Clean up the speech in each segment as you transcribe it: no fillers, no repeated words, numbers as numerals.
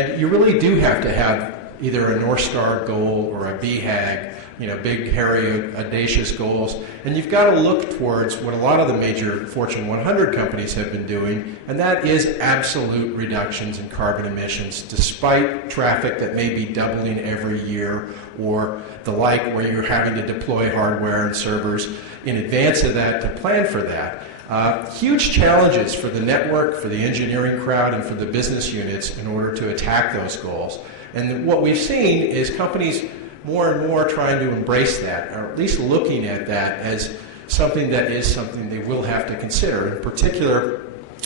And you really do have to have either a North Star goal or a BHAG, big, hairy, audacious goals. And you've got to look towards what a lot of the major Fortune 100 companies have been doing, and that is absolute reductions in carbon emissions, despite traffic that may be doubling every year or the like, where you're having to deploy hardware and servers in advance of that to plan for that. Huge challenges for the network, for the engineering crowd, and for the business units in order to attack those goals. And what we've seen is companies more and more trying to embrace that, or at least looking at that as something they will have to consider. In particular,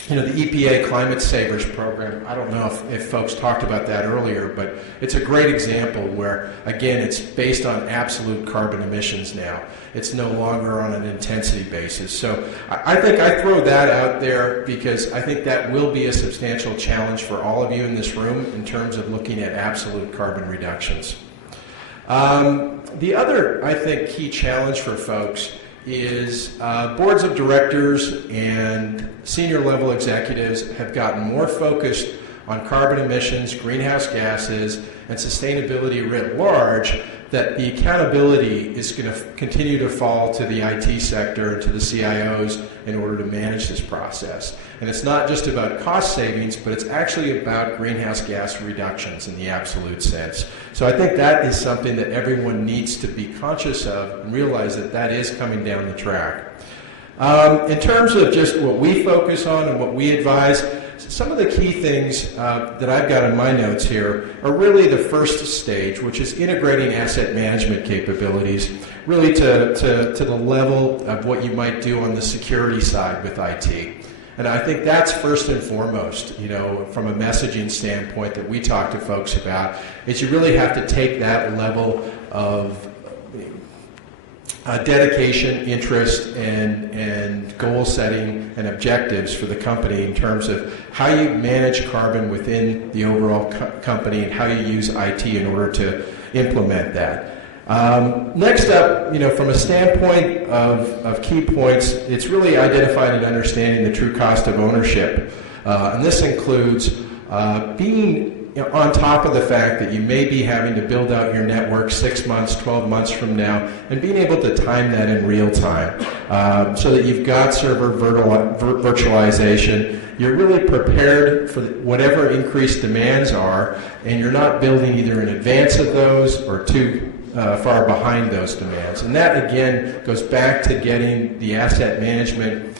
the EPA Climate Savers program, I don't know if folks talked about that earlier, but it's a great example where, again, it's based on absolute carbon emissions now. It's no longer on an intensity basis. So I think I throw that out there because I think that will be a substantial challenge for all of you in this room in terms of looking at absolute carbon reductions. The other, I think, key challenge for folks is boards of directors and senior level executives have gotten more focused on carbon emissions, greenhouse gases, and sustainability writ large, that the accountability is going to continue to fall to the IT sector and to the CIOs in order to manage this process. And it's not just about cost savings, but it's actually about greenhouse gas reductions in the absolute sense. So I think that is something that everyone needs to be conscious of and realize that that is coming down the track. In terms of just what we focus on and what we advise, some of the key things that I've got in my notes here are really the first stage, which is integrating asset management capabilities, really to the level of what you might do on the security side with IT. And I think that's first and foremost, from a messaging standpoint that we talk to folks about, is you really have to take that level of dedication, interest, and goal setting and objectives for the company in terms of how you manage carbon within the overall company and how you use IT in order to implement that. Next up, from a standpoint of key points, it's really identifying and understanding the true cost of ownership. And this includes being on top of the fact that you may be having to build out your network 6 months, 12 months from now, and being able to time that in real time so that you've got server virtualization. You're really prepared for whatever increased demands are, and you're not building either in advance of those or too far behind those demands. And that, again, goes back to getting the asset management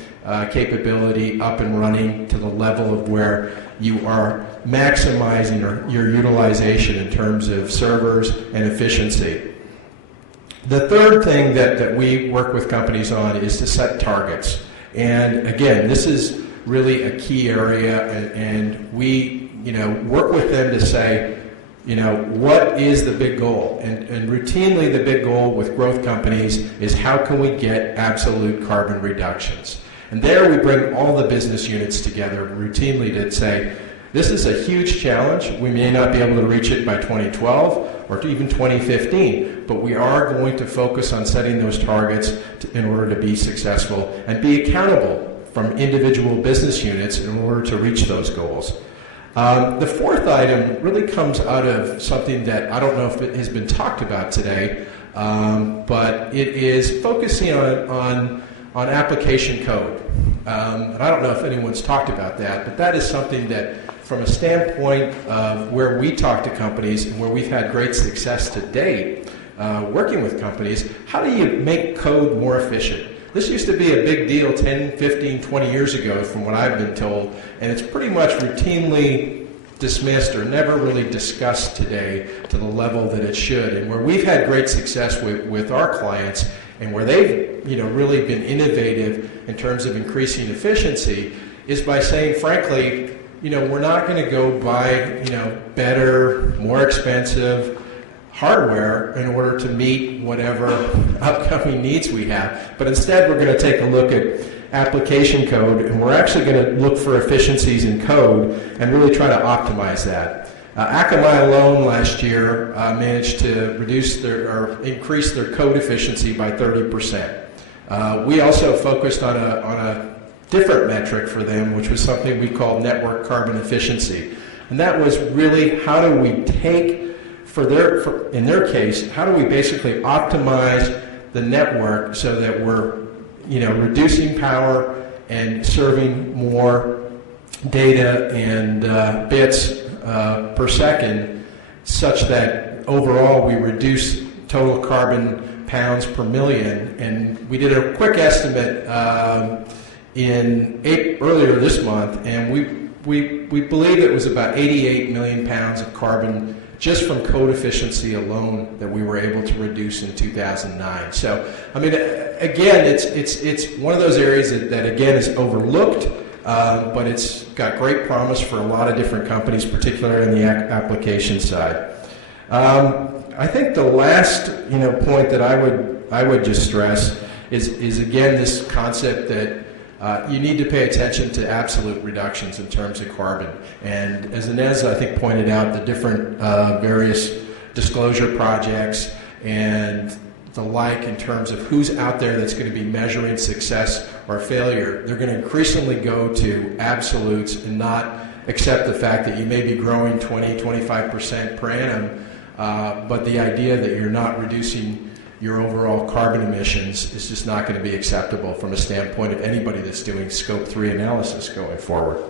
capability up and running to the level of where you are maximizing your utilization in terms of servers and efficiency. The third thing that we work with companies on is to set targets. And again, this is really a key area, and we work with them to say, what is the big goal? And routinely the big goal with growth companies is how can we get absolute carbon reductions? And there we bring all the business units together routinely to say, this is a huge challenge. We may not be able to reach it by 2012 or even 2015, but we are going to focus on setting those targets in order to be successful and be accountable from individual business units in order to reach those goals. The fourth item really comes out of something that I don't know if it has been talked about today, but it is focusing on application code. And I don't know if anyone's talked about that, but that is something that, from a standpoint of where we talk to companies and where we've had great success to date working with companies, how do you make code more efficient? This used to be a big deal 10, 15, 20 years ago from what I've been told, and it's pretty much routinely dismissed or never really discussed today to the level that it should. And where we've had great success with our clients and where they've really been innovative in terms of increasing efficiency is by saying, frankly, we're not going to go buy better, more expensive hardware in order to meet whatever upcoming needs we have, but instead we're going to take a look at application code, and we're actually going to look for efficiencies in code and really try to optimize that. Akamai alone last year managed to increase their code efficiency by 30%. We also focused on a different metric for them, which was something we called network carbon efficiency. And that was really, how do we take, in their case, how do we basically optimize the network so that we're, reducing power and serving more data and bits per second, such that overall we reduce total carbon pounds per million. And we did a quick estimate earlier this month, and we believe it was about 88 million pounds of carbon just from code efficiency alone that we were able to reduce in 2009. So, I mean, again, it's one of those areas that again is overlooked, but it's got great promise for a lot of different companies, particularly on the application side. I think the last point that I would just stress is again this concept that you need to pay attention to absolute reductions in terms of carbon. And as Inez, I think, pointed out, the different various disclosure projects and the like in terms of who's out there that's going to be measuring success or failure, they're going to increasingly go to absolutes and not accept the fact that you may be growing 20-25% per annum, but the idea that you're not reducing your overall carbon emissions is just not going to be acceptable from a standpoint of anybody that's doing Scope 3 analysis going forward.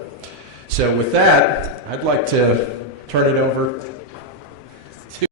So with that, I'd like to turn it over